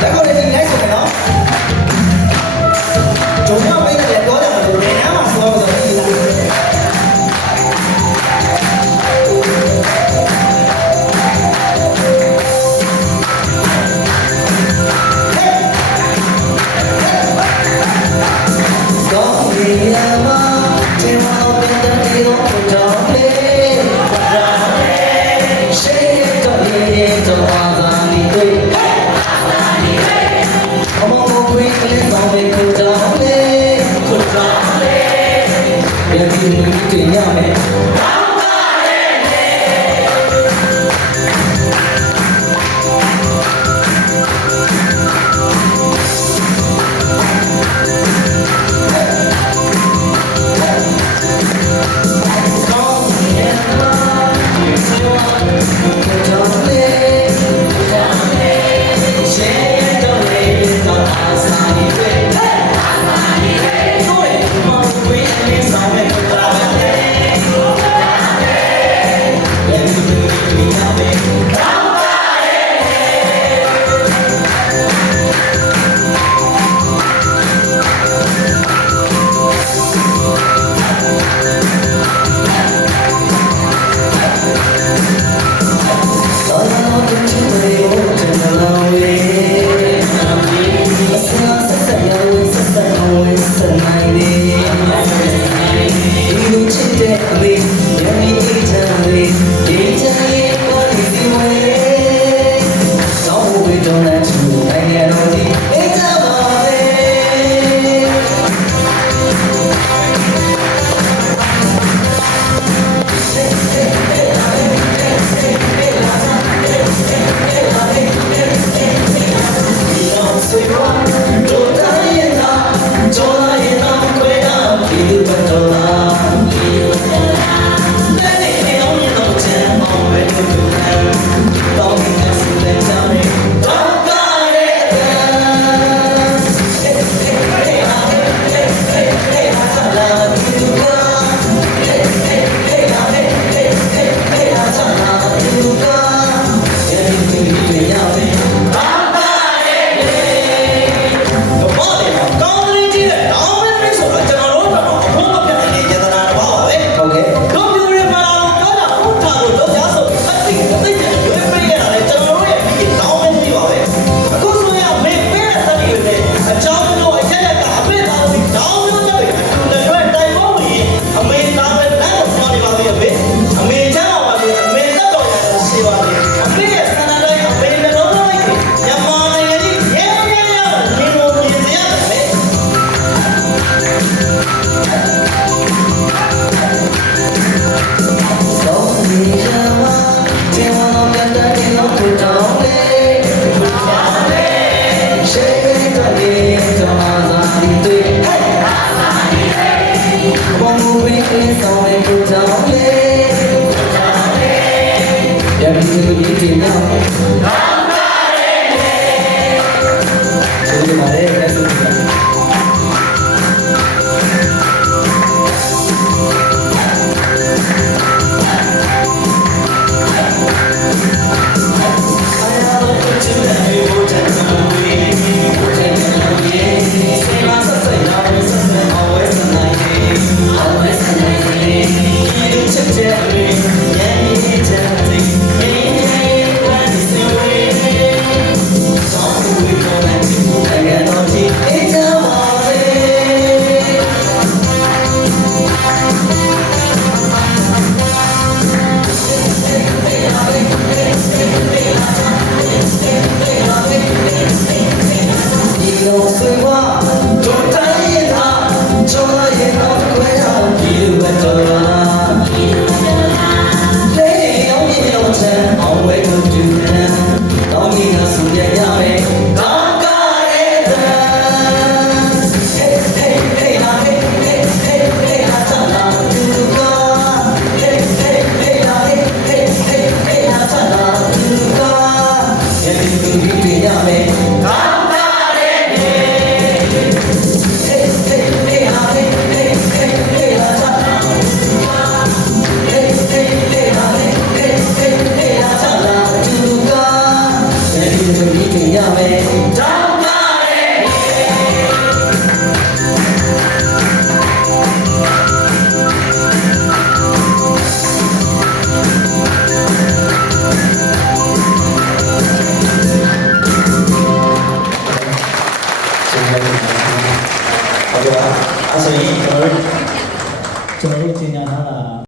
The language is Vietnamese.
자, 그럼 이제 할 거예요. 조명 빼는 내 거는 노래 남았어. Don't be a mountain. 你你一定要美 Yes, လေးဆောင်လေးပူကြောင်းလေးပူကြောင်းလေးရပြီဒီဒီနော် 今年他的